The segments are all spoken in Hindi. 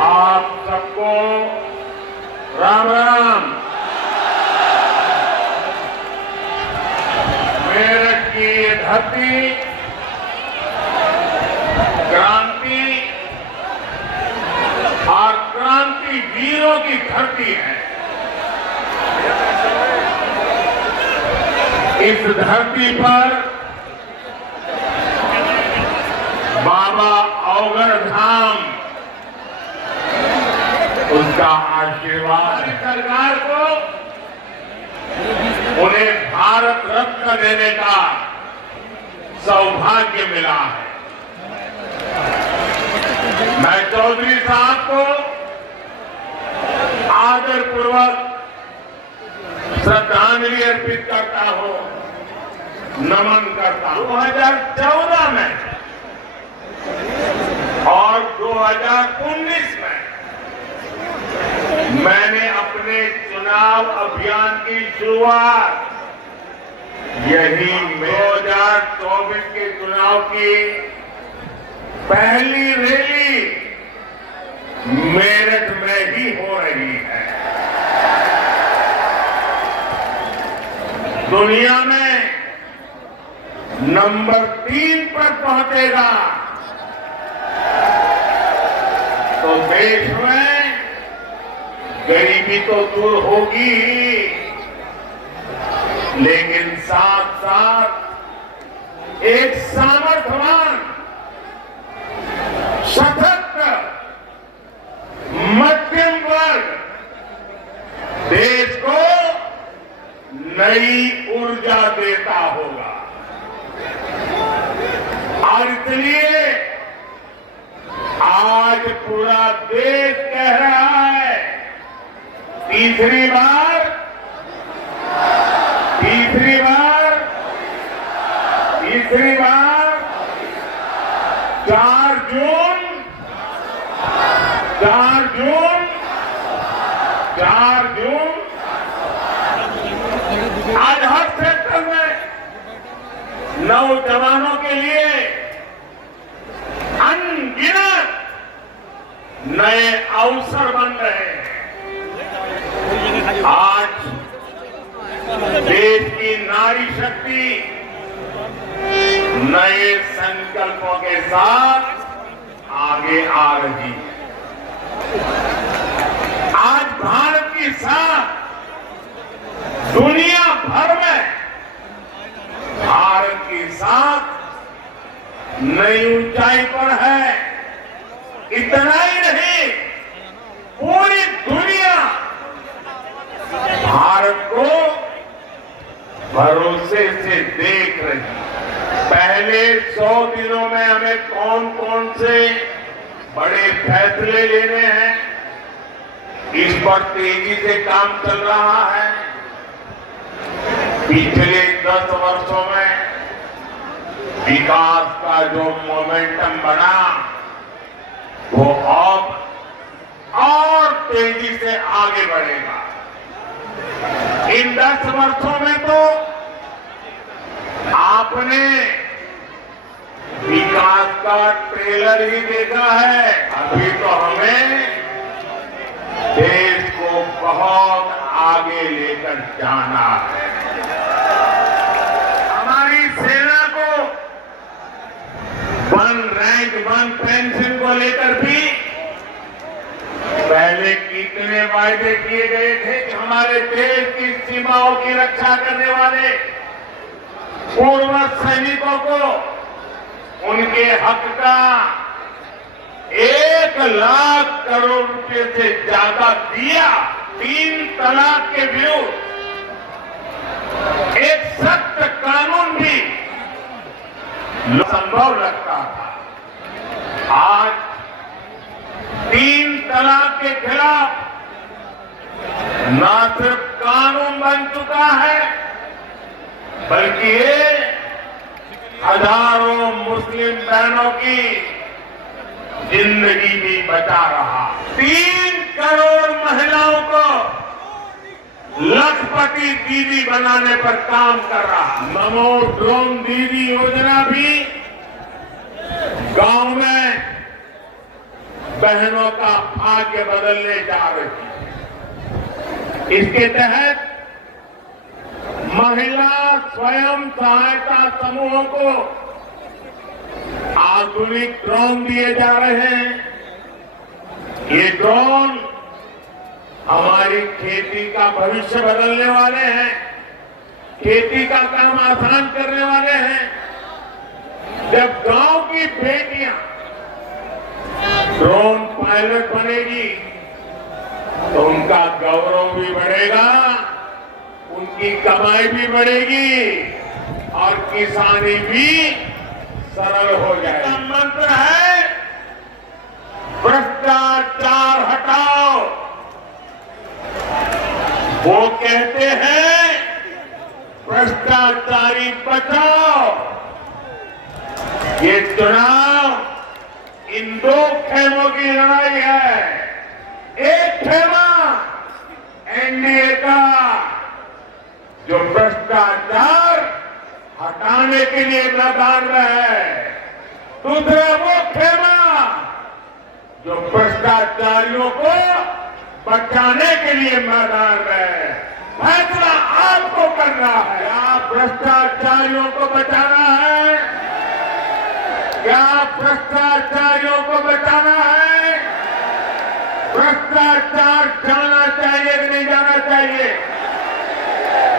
आप सबको राम राम। मेरठ की ये धरती क्रांति और क्रांति वीरों की धरती है। इस धरती पर बाबा अवघड़ धाम उनका आशीर्वाद, सरकार को उन्हें भारत रत्न देने का सौभाग्य मिला है। मैं चौधरी साहब को आदरपूर्वक श्रद्धांजलि अर्पित करता हूं, नमन करता हूं। 2014 में और 2019 में मैंने अपने चुनाव अभियान की शुरुआत यही 2024 के चुनाव की पहली रैली मेरठ में ही हो रही है। दुनिया में नंबर 3 पर पहुंचेगा तो देश में गरीबी तो दूर होगी ही, लेकिन साथ साथ एक सामर्थ्यवान, सशक्त मध्यम वर्ग देश को नई ऊर्जा देता होगा। और इसलिए आज पूरा देश कह रहा है, तीसरी बार 4 जून आज हर सेक्टर में नौजवानों के लिए अनगिनत नए अवसर बन रहे हैं। आज देश की नारी शक्ति नए संकल्पों के साथ आगे आ रही है। आज भारत की साथ दुनिया भर में भारत की साथ नई ऊंचाई पर है। इतना ही नहीं, पूरी दुनिया भारत को भरोसे से देख रही है। पहले 100 दिनों में हमें कौन कौन से बड़े फैसले लेने हैं, इस पर तेजी से काम चल रहा है। पिछले 10 वर्षों में विकास का जो मोमेंटम बना वो अब और तेजी से आगे बढ़ेगा। इन 10 वर्षों में तो आपने विकास का ट्रेलर ही देखा है। अभी तो हमें देश को बहुत आगे लेकर जाना है। हमारी सेना को 1 रैंक 1 पेंशन को लेकर भी पहले कितने वायदे किए गए थे कि हमारे देश की सीमाओं की रक्षा करने वाले पूर्व सैनिकों को उनके हक का 1 लाख करोड़ रुपए से ज्यादा दिया। 3 तलाक के विरुद्ध एक सख्त कानून भी संभव लगता था। आज 3 तलाक के खिलाफ न सिर्फ कानून बन चुका है, बल्कि ये हजारों मुस्लिम बहनों की जिंदगी भी बचा रहा। 3 करोड़ महिलाओं को लखपति दीदी बनाने पर काम कर रहा। नमो ड्रोन दीदी योजना भी गांव में बहनों का भाग्य बदलने जा रही है। इसके तहत महिला स्वयं सहायता समूहों को आधुनिक ड्रोन दिए जा रहे हैं। ये ड्रोन हमारी खेती का भविष्य बदलने वाले हैं, खेती का काम आसान करने वाले हैं। जब गांव की बेटियां ड्रोन पायलट बनेगी तो उनका गौरव भी बढ़ेगा, उनकी कमाई भी बढ़ेगी और किसानी भी सरल हो जाएगी। मंत्र है भ्रष्टाचार हटाओ। वो कहते हैं भ्रष्टाचारी बचाओ। ये चुनाव इन दो खेमों की लड़ाई है। एक खेमा एनडीए का जो भ्रष्टाचार हटाने के लिए मैदान में है, दूसरा वो खेमा जो भ्रष्टाचारियों को बचाने के लिए मैदान में है। फैसला आपको करना है। आप भ्रष्टाचारियों को बचाना है, क्या भ्रष्टाचारियों को बचाना है? भ्रष्टाचार जाना चाहिए कि नहीं जाना चाहिए?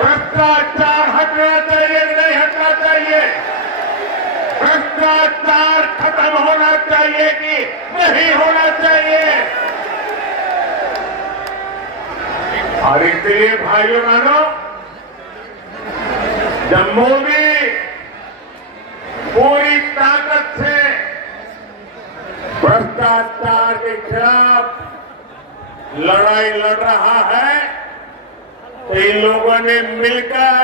भ्रष्टाचार हटना चाहिए कि नहीं हटना चाहिए? भ्रष्टाचार खत्म होना चाहिए कि नहीं होना चाहिए? और इसलिए भाइयों बहनों, जब मोदी पूरी ताकत से भ्रष्टाचार के खिलाफ लड़ाई लड़ रहा है तो इन लोगों ने मिलकर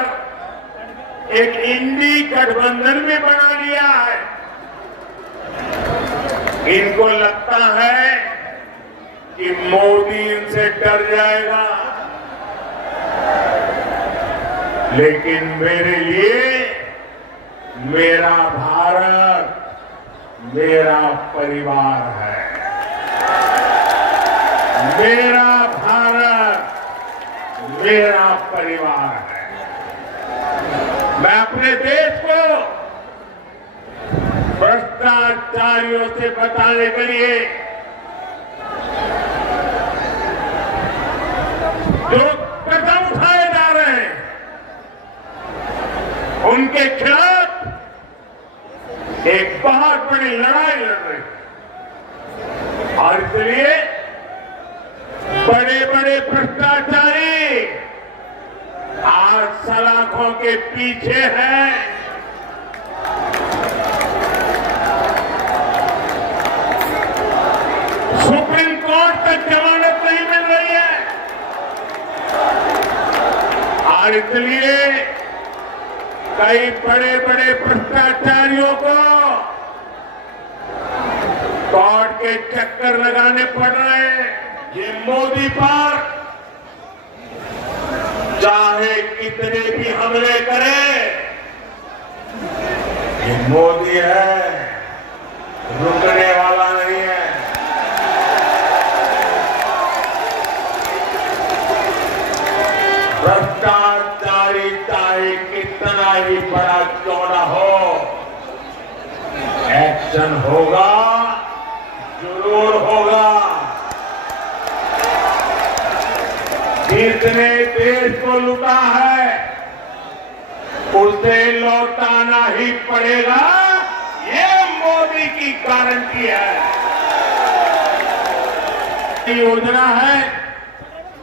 एक इंडी गठबंधन भी बना लिया है। इनको लगता है कि मोदी इनसे डर जाएगा, लेकिन मेरे लिए मेरा भारत मेरा परिवार है। मेरा भारत मेरा परिवार है। मैं अपने देश को भ्रष्टाचारियों से बचाने के लिए जो कदम उठाए जा रहे हैं उनके खिलाफ एक बहुत बड़ी लड़ाई लड़ रही है। और इसलिए बड़े बड़े भ्रष्टाचारी आज सलाखों के पीछे हैं। सुप्रीम कोर्ट तक जमानत नहीं मिल रही है और इसलिए कई बड़े बड़े भ्रष्टाचारियों को कोर्ट के चक्कर लगाने पड़ रहे हैं। ये मोदी पर चाहे कितने भी हमले करे, ये मोदी है, रुकने वाला नहीं है। भ्रष्टाचारी चाहे कितना ही बड़ा क्यों न हो, एक्शन होगा, जरूर होगा। जिसने देश को लूटा है उसे लौटाना ही पड़ेगा, ये मोदी की गारंटी है। योजना है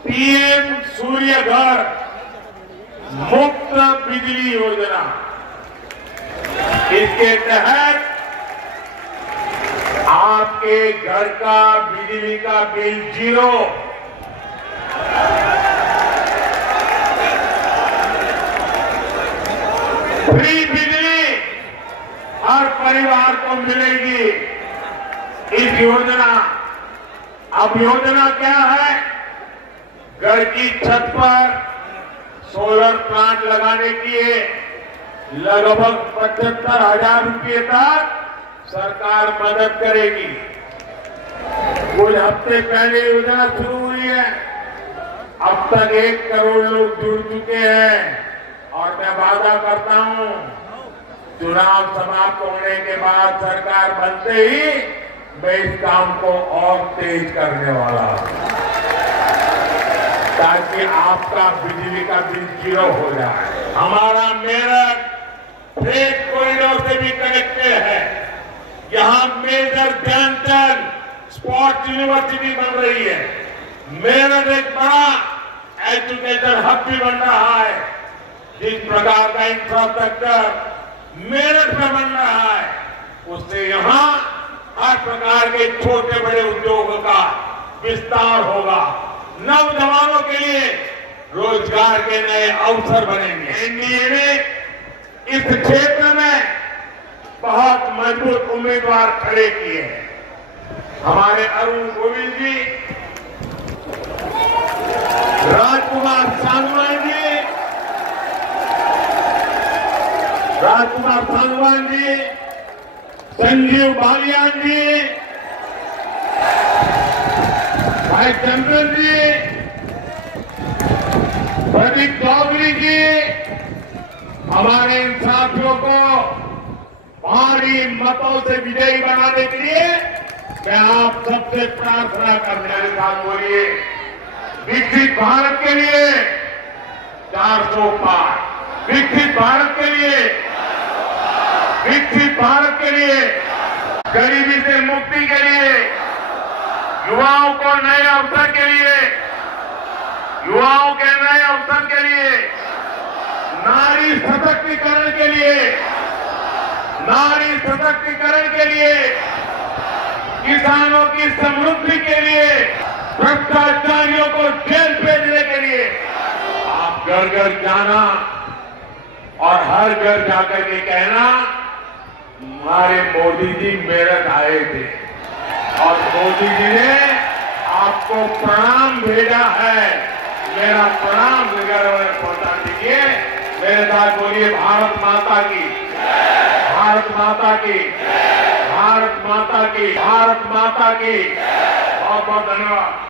पीएम सूर्य घर मुफ्त बिजली योजना। इसके तहत आपके घर का बिजली का बिल 0, फ्री बिजली हर परिवार को मिलेगी। इस योजना, अब योजना क्या है? घर की छत पर सोलर प्लांट लगाने के लिए लगभग 75,000 रुपये तक सरकार मदद करेगी। कुछ हफ्ते पहले योजना शुरू हुई है। अब तक 1 करोड़ लोग जुड़ चुके हैं और मैं वादा करता हूं चुनाव समाप्त होने के बाद सरकार बनते ही मैं इस काम को और तेज करने वाला हूं ताकि आपका बिजली का बिल 0 हो जाए। हमारा मेरठ फ्रेट कॉरिडोर से भी कनेक्टेड है। यहां मेजर ध्यानचंद स्पोर्ट्स यूनिवर्सिटी बन रही है। मेरठ एक बड़ा एजुकेशन हब भी बन रहा है। जिस प्रकार का इंफ्रास्ट्रक्चर मेरठ में बन रहा है उससे यहां हर प्रकार के छोटे बड़े उद्योगों का विस्तार होगा। नौजवानों के लिए रोजगार के नए अवसर बनेंगे। एनडीए ने इस क्षेत्र में बहुत मजबूत उम्मीदवार खड़े किए हैं। हमारे अरुण गोविल जी, राजकुमार सांगवान जी, संजीव बालियान जी, भाई चंद्रन जी, प्रदीप चौधरी जी, हमारे इन साथियों को भारी मतों से विजयी बनाने के लिए मैं आप सबसे प्रार्थना करने के साथ बोलिए विकसित भारत के लिए 400 पार, विकसित भारत के लिए, विकसित भारत के लिए, गरीबी से मुक्ति के लिए, युवाओं को नए अवसर के लिए, युवाओं के नए अवसर के लिए, नारी सशक्तिकरण के लिए, नारी सशक्तिकरण के लिए, किसानों की समृद्धि के लिए, भ्रष्टाचारियों को जेल भेजने के लिए आप घर घर जाना और हर घर जाकर के कहना हमारे मोदी जी मेरठ आए थे और मोदी जी ने आपको प्रणाम भेजा है। मेरा प्रणाम वगैरह पहुंचा दीजिए। मेरे साथ बोलिए भारत माता की, भारत माता की, भारत माता की, भारत माता की। बहुत बहुत धन्यवाद।